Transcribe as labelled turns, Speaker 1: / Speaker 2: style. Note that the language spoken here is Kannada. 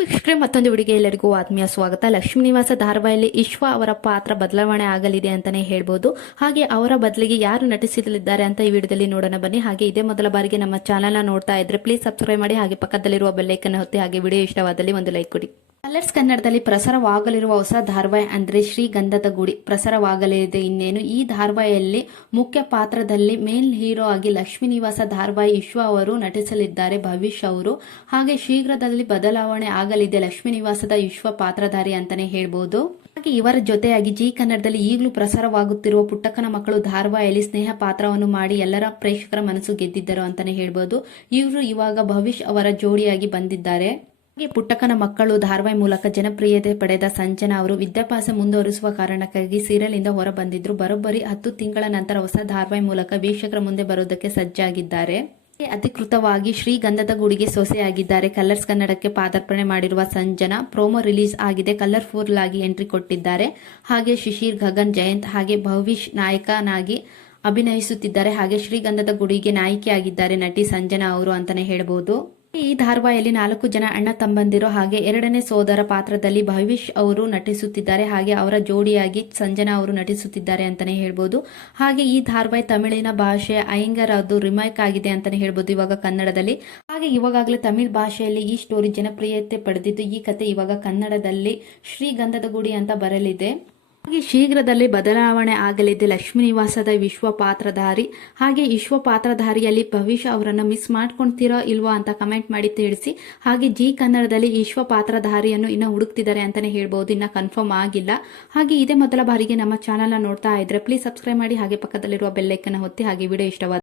Speaker 1: ವೀಕ್ಷಕರೇ, ಮತ್ತೊಂದು ಹುಡುಗಿ ಎಲ್ಲರಿಗೂ ಆತ್ಮೀಯ ಸ್ವಾಗತ. ಲಕ್ಷ್ಮೀ ನಿವಾಸ ಧಾರವಾಹಿಯಲ್ಲಿ ವಿಶ್ವ ಅವರ ಪಾತ್ರ ಬದಲಾವಣೆ ಆಗಲಿದೆ ಅಂತಾನೆ ಹೇಳ್ಬೋದು. ಹಾಗೆ ಅವರ ಬದಲಿಗೆ ಯಾರು ನಟಿಸಲಿದ್ದಾರೆ ಅಂತ ಈ ವಿಡಿಯೋದಲ್ಲಿ ನೋಡೋಣ ಬನ್ನಿ. ಹಾಗೆ ಇದೇ ಮೊದಲ ಬಾರಿಗೆ ನಮ್ಮ ಚಾನಲ್ನ ನೋಡ್ತಾ ಇದ್ರೆ ಪ್ಲೀಸ್ ಸಬ್ಸ್ಕ್ರೈಬ್ ಮಾಡಿ, ಹಾಗೆ ಪಕ್ಕದಲ್ಲಿರುವ ಬೆಲ್ಲೈಕನ್ ಹೊತ್ತಿ ಹಾಗೆ ವಿಡಿಯೋ ಇಷ್ಟವಾದಲ್ಲಿ ಒಂದು ಲೈಕ್ ಕೊಡಿ. ಕಲರ್ಸ್ ಕನ್ನಡದಲ್ಲಿ ಪ್ರಸಾರವಾಗಲಿರುವ ಹೊಸ ಧಾರವಾಹಿ ಅಂದ್ರೆ ಶ್ರೀಗಂಧದ ಗುಡಿ. ಪ್ರಸಾರವಾಗಲಿದೆ ಇನ್ನೇನು? ಈ ಧಾರವಾಹಿಯಲ್ಲಿ ಮುಖ್ಯ ಪಾತ್ರದಲ್ಲಿ ಮೇನ್ ಹೀರೋ ಆಗಿ ಲಕ್ಷ್ಮೀ ನಿವಾಸ ಧಾರವಾಹಿ ವಿಶ್ವ ಅವರು ನಟಿಸಲಿದ್ದಾರೆ ಭವಿಷ್ ಅವರು. ಹಾಗೆ ಶೀಘ್ರದಲ್ಲಿ ಬದಲಾವಣೆ ಆಗಲಿದೆ ಲಕ್ಷ್ಮೀ ನಿವಾಸದ ವಿಶ್ವ ಪಾತ್ರಧಾರಿ ಅಂತಾನೆ ಹೇಳ್ಬೋದು. ಹಾಗೆ ಇವರ ಜೊತೆಯಾಗಿ ಜಿ ಕನ್ನಡದಲ್ಲಿ ಈಗಲೂ ಪ್ರಸಾರವಾಗುತ್ತಿರುವ ಪುಟ್ಟಕ್ಕನ ಮಕ್ಕಳು ಧಾರವಾಹಿಯಲ್ಲಿ ಸ್ನೇಹ ಪಾತ್ರವನ್ನು ಮಾಡಿ ಎಲ್ಲರ ಪ್ರೇಕ್ಷಕರ ಮನಸ್ಸು ಗೆದ್ದಿದ್ದರು ಅಂತಾನೆ ಹೇಳ್ಬೋದು. ಇವರು ಇವಾಗ ಭವಿಷ್ ಅವರ ಜೋಡಿಯಾಗಿ ಬಂದಿದ್ದಾರೆ. ಪುಟ್ಟಕ್ಕನ ಮಕ್ಕಳು ಧಾರವಾಹಿ ಮೂಲಕ ಜನಪ್ರಿಯತೆ ಪಡೆದ ಸಂಜನಾ ಅವರು ವಿದ್ಯಾಭ್ಯಾಸ ಮುಂದುವರಿಸುವ ಕಾರಣಕ್ಕಾಗಿ ಸೀರಿಯಲ್ ಇಂದ ಹೊರ ಬಂದಿದ್ರು ಬರೋಬ್ಬರಿ ಹತ್ತು ತಿಂಗಳ ನಂತರ ಹೊಸ ಧಾರವಾಹಿ ಮೂಲಕ ವೀಕ್ಷಕರ ಮುಂದೆ ಬರೋದಕ್ಕೆ ಸಜ್ಜಾಗಿದ್ದಾರೆ. ಅಧಿಕೃತವಾಗಿ ಶ್ರೀಗಂಧದ ಗುಡಿಗೆ ಸೊಸೆಯಾಗಿದ್ದಾರೆ. ಕಲರ್ಸ್ ಕನ್ನಡಕ್ಕೆ ಪಾದಾರ್ಪಣೆ ಮಾಡಿರುವ ಸಂಜನಾ ಪ್ರೋಮೋ ರಿಲೀಸ್ ಆಗಿದೆ. ಕಲರ್ಫುಲ್ ಆಗಿ ಎಂಟ್ರಿ ಕೊಟ್ಟಿದ್ದಾರೆ. ಹಾಗೆ ಶಿಶಿರ್, ಗಗನ್, ಜಯಂತ್ ಹಾಗೆ ಭವಿಷ್ ನಾಯಕನಾಗಿ ಅಭಿನಯಿಸುತ್ತಿದ್ದಾರೆ. ಹಾಗೆ ಶ್ರೀಗಂಧದ ಗುಡಿಗೆ ನಾಯಕಿಯಾಗಿದ್ದಾರೆ ನಟಿ ಸಂಜನಾ ಅವರು ಅಂತಾನೆ ಹೇಳ್ಬೋದು. ಈ ಧಾರವಾಹಿಯಲ್ಲಿ ನಾಲ್ಕು ಜನ ಅಣ್ಣ ತಮ್ಮಂದಿರು ಹಾಗೆ ಎರಡನೇ ಸೋದರ ಪಾತ್ರದಲ್ಲಿ ಭವಿಷ್ ಅವರು ನಟಿಸುತ್ತಿದ್ದಾರೆ. ಹಾಗೆ ಅವರ ಜೋಡಿಯಾಗಿ ಸಂಜನಾ ಅವರು ನಟಿಸುತ್ತಿದ್ದಾರೆ ಅಂತಾನೆ ಹೇಳ್ಬೋದು. ಹಾಗೆ ಈ ಧಾರವಾಹಿ ತಮಿಳಿನ ಭಾಷೆ ಅಯ್ಯಂಗರ್ ಅದು ರಿಮೈಕ್ ಆಗಿದೆ ಅಂತಾನೆ ಹೇಳ್ಬೋದು ಇವಾಗ ಕನ್ನಡದಲ್ಲಿ. ಹಾಗೆ ಇವಾಗಲೇ ತಮಿಳ್ ಭಾಷೆಯಲ್ಲಿ ಈ ಸ್ಟೋರಿ ಜನಪ್ರಿಯತೆ ಪಡೆದಿದ್ದು ಈ ಕತೆ ಇವಾಗ ಕನ್ನಡದಲ್ಲಿ ಶ್ರೀಗಂಧದ ಗುಡಿ ಅಂತ ಬರಲಿದೆ. ಹಾಗೆ ಶೀಘ್ರದಲ್ಲಿ ಬದಲಾವಣೆ ಆಗಲಿದೆ. ಲಕ್ಷ್ಮೀ ನಿವಾಸದ ವಿಶ್ವ ಪಾತ್ರಧಾರಿ ಹಾಗೆ ವಿಶ್ವ ಪಾತ್ರಧಾರಿಯಲ್ಲಿ ಭವಿಷ್ಯ ಅವರನ್ನು ಮಿಸ್ ಮಾಡ್ಕೊಳ್ತೀರೋ ಇಲ್ವಾ ಅಂತ ಕಮೆಂಟ್ ಮಾಡಿ ತಿಳಿಸಿ. ಹಾಗೆ ಜಿ ಕನ್ನಡದಲ್ಲಿ ವಿಶ್ವ ಪಾತ್ರಧಾರಿಯನ್ನು ಇನ್ನು ಹುಡುಕ್ತಿದ್ದಾರೆ ಅಂತಾನೆ ಹೇಳ್ಬೋದು. ಇನ್ನ ಕನ್ಫರ್ಮ್ ಆಗಿಲ್ಲ. ಹಾಗೆ ಇದೇ ಮೊದಲ ಬಾರಿಗೆ ನಮ್ಮ ಚಾನಲ್ನ ನೋಡ್ತಾ ಇದ್ರೆ ಪ್ಲೀಸ್ ಸಬ್ಸ್ಕ್ರೈಬ್ ಮಾಡಿ. ಹಾಗೆ ಪಕ್ಕದಲ್ಲಿರುವ ಬೆಲ್ಲೈಕನ್ನು ಹೊತ್ತಿ ಹಾಗೆ ವಿಡಿಯೋ ಇಷ್ಟವಾದ